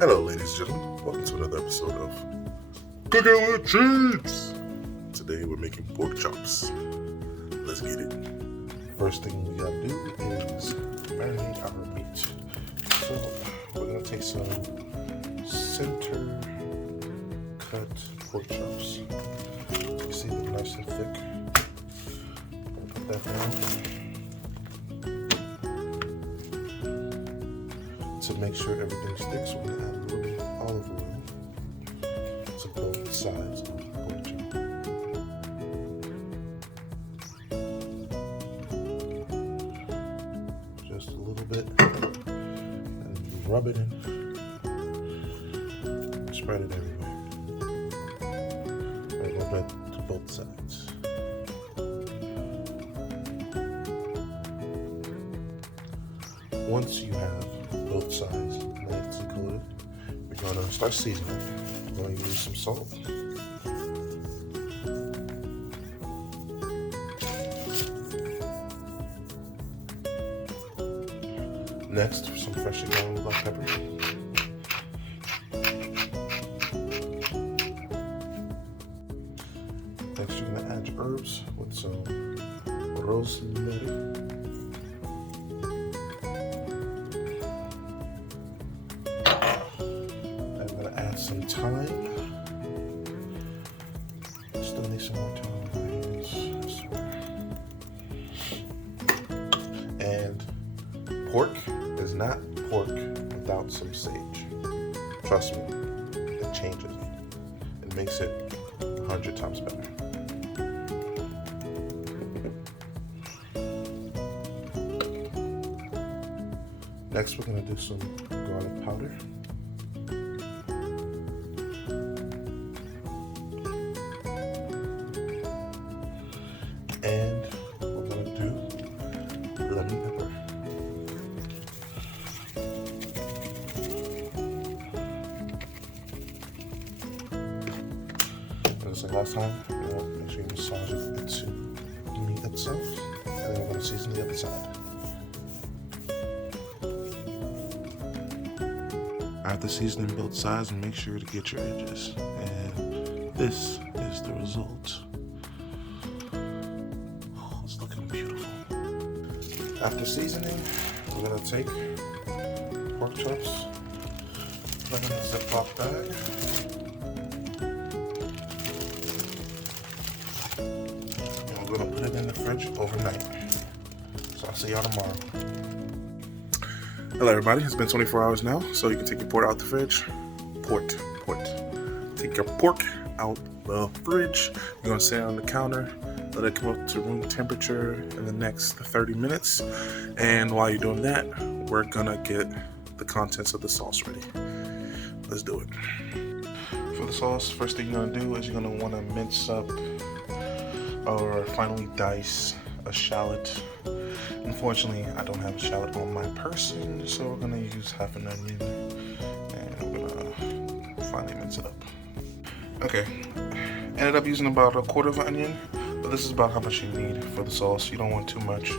Hello, ladies and gentlemen. Welcome to another episode of Cooking with Cheats. Today we're making pork chops. Let's get it. First thing we gotta do is marinate our meat. So we're gonna take some center cut pork chops. You see they're nice and thick. Put that down. To make sure everything sticks, we're gonna add a little bit of olive oil to both sides of the pork chop. Just a little bit, and rub it in. Spread it everywhere. And rub it to both sides. Once you have both sides nice and coated, we're going to start seasoning. We're going to use some salt. Next, some freshly ground black pepper. Next, you're going to add your herbs with some rosemary. Some thyme. Still need some more thyme on my hands. And pork is not pork without some sage. Trust me, it changes it. It makes it 100 times better. Next, we're going to do some garlic powder. And we're going to do lemon pepper. And just like last time, make sure you massage it into the meat itself. And then we're going to season the other side. After seasoning both sides, make sure to get your edges. And this is the result. After seasoning, we're going to take pork chops, put them in a Ziploc bag, and we're going to put it in the fridge overnight. So I'll see y'all tomorrow. Hello everybody, it's been 24 hours now, so you can take your pork out the fridge. Take your pork out the fridge. You're going to sit on the counter. Let it come up to room temperature in the next 30 minutes. And while you're doing that, we're gonna get the contents of the sauce ready. Let's do it. For the sauce, first thing you're gonna do is you're gonna wanna mince up or finely dice a shallot. Unfortunately, I don't have a shallot on my person, so we're gonna use half an onion and we're gonna finely mince it up. Okay, ended up using about a quarter of an onion. But this is about how much you need for the sauce. You don't want too much.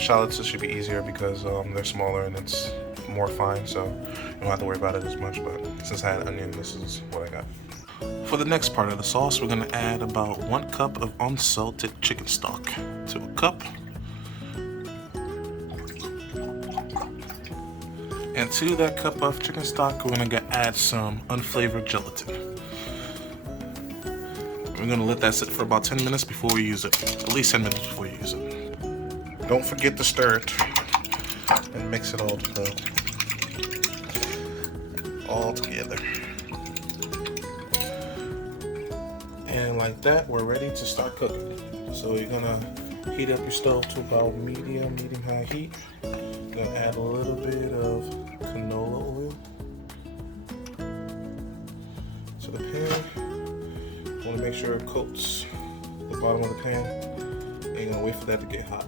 Shallots should be easier because they're smaller and it's more fine, so you don't have to worry about it as much. But since I had onion, this is what I got. For the next part of the sauce, we're going to add about 1 cup of unsalted chicken stock to a cup. And to that cup of chicken stock, we're going to add some unflavored gelatin. We're going to let that sit for about 10 minutes before we use it. At least 10 minutes before you use it. Don't forget to stir it and mix it all together. And like that, we're ready to start cooking. So you're going to heat up your stove to about medium-high heat. You're going to add a little bit of canola oil to the pan. You want to make sure it coats the bottom of the pan, and you're going to wait for that to get hot.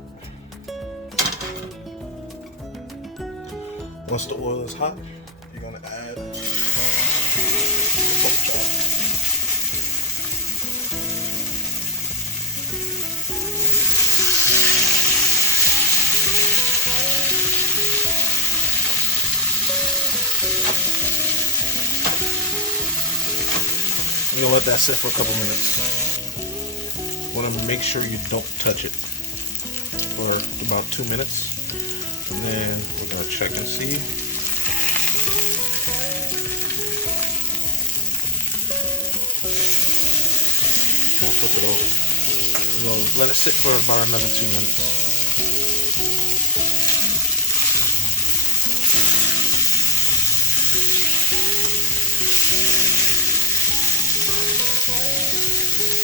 Once the oil is hot, you're going to add the pork chop. You're gonna let that sit for a couple minutes. Want to make sure you don't touch it for about 2 minutes, and then we're gonna check and see. We'll flip it over. We're gonna let it sit for about another 2 minutes.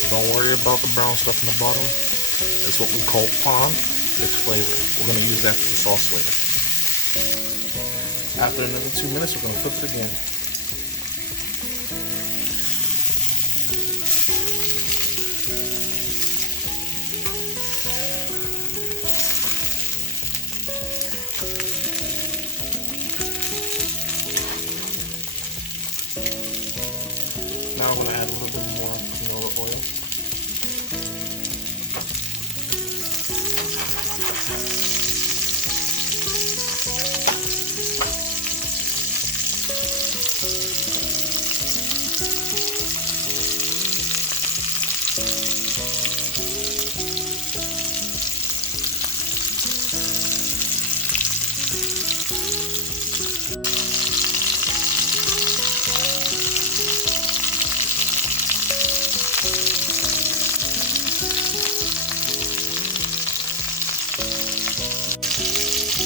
Don't worry about the brown stuff in the bottom. It's what we call fond. It's flavor. We're going to use that for the sauce later. After another 2 minutes, we're going to flip it again. Now we're going to add a little bit more canola oil.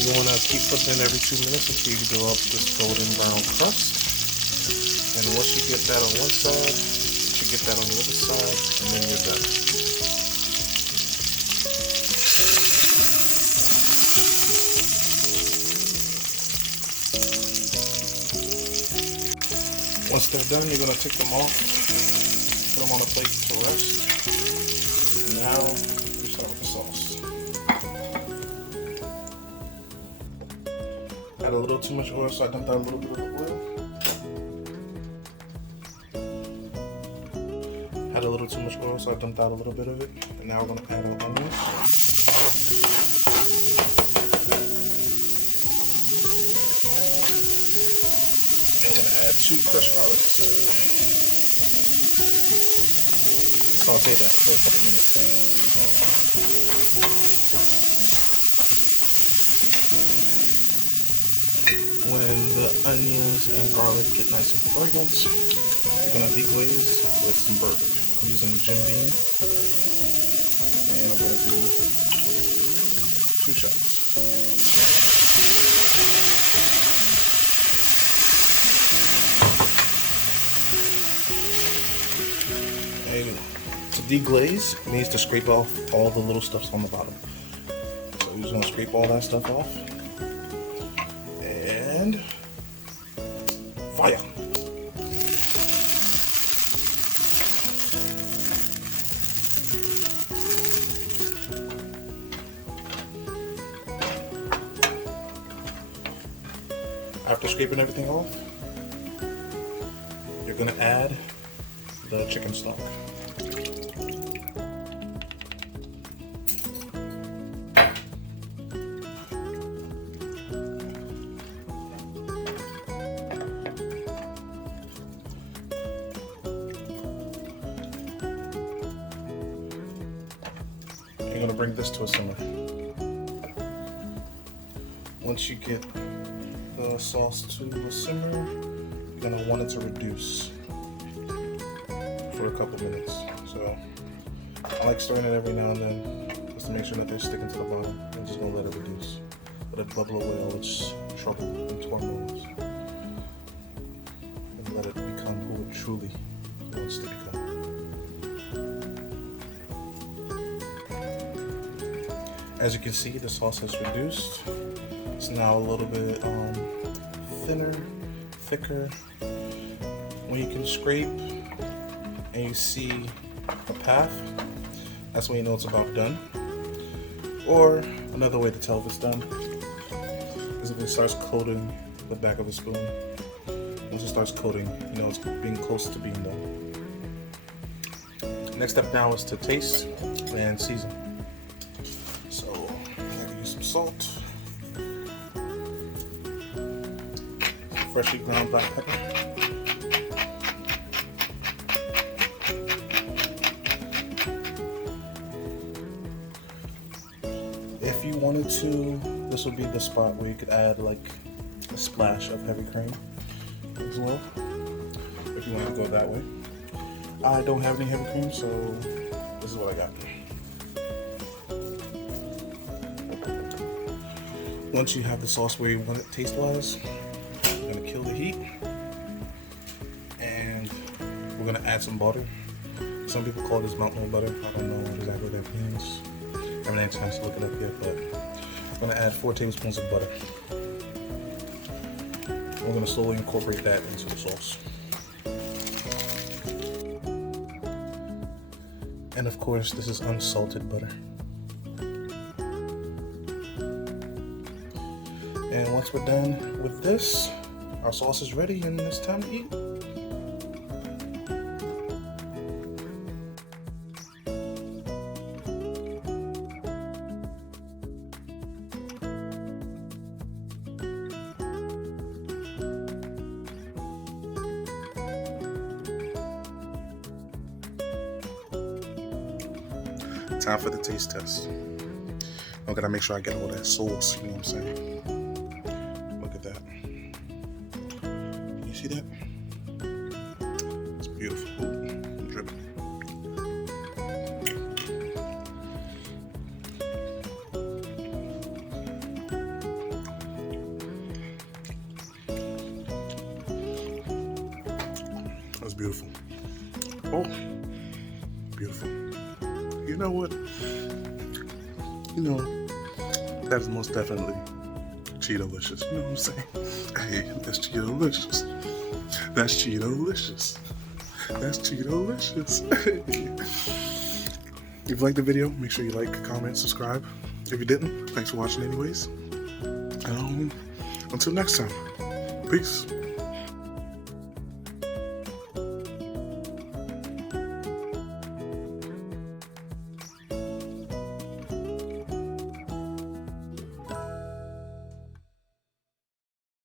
You want to keep flipping every 2 minutes until you develop this golden brown crust. And once you get that on one side, you get that on the other side, and then you're done. Once they're done, you're going to take them off, put them on a plate to rest. And now we start with the sauce. Had a little too much oil, so I dumped out a little bit of the oil. Had a little too much oil, so I dumped out a little bit of it. And now we're going to add our onions. And we're going to add 2 crushed garlics to it. Saute that for a couple minutes. When the onions and garlic get nice and fragrant, you're going to deglaze with some burger. I'm using Jim Beam, and I'm going to do 2 shots. And to deglaze means to scrape off all the little stuffs on the bottom. So we're just going to scrape all that stuff off. And fire. After scraping everything off, you're going to add the chicken stock. You're going to bring this to a simmer. Once you get the sauce to a simmer, you're going to want it to reduce for a couple minutes. So I like stirring it every now and then just to make sure that they're sticking to the bottom. I'm just going to let it reduce. Let it bubble away all its trouble and hormones. And let it become who it truly wants to become. As you can see, the sauce has reduced. It's now a little bit thinner, thicker. When you can scrape and you see a path, that's when you know it's about done. Or another way to tell if it's done is if it starts coating the back of the spoon. Once it starts coating, you know it's being close to being done. Next step now is to taste and season. So I'm gonna use some salt, freshly ground black pepper, wanted to, this would be the spot where you could add like a splash of heavy cream as well, if you want to go that way. I don't have any heavy cream, so this is what I got. Once you have the sauce where you want it taste-wise, I'm gonna kill the heat, and we're gonna add some butter. Some people call this mountain butter. I don't know exactly what that means. I haven't had a chance to look it up yet, but I'm gonna add 4 tablespoons of butter. We're gonna slowly incorporate that into the sauce. And of course, this is unsalted butter. And once we're done with this, our sauce is ready and it's time to eat. Time for the taste test. I gotta make sure I get all that sauce, you know what I'm saying? Look at that. Can you see that? It's beautiful. Ooh, dripping. That's beautiful. Oh, beautiful. You know what? You know, that is most definitely Cheeto-licious. You know what I'm saying? Hey, that's Cheeto-licious. That's Cheeto-licious. That's Cheeto-licious. If you liked the video, make sure you like, comment, subscribe. If you didn't, thanks for watching anyways. Until next time. Peace.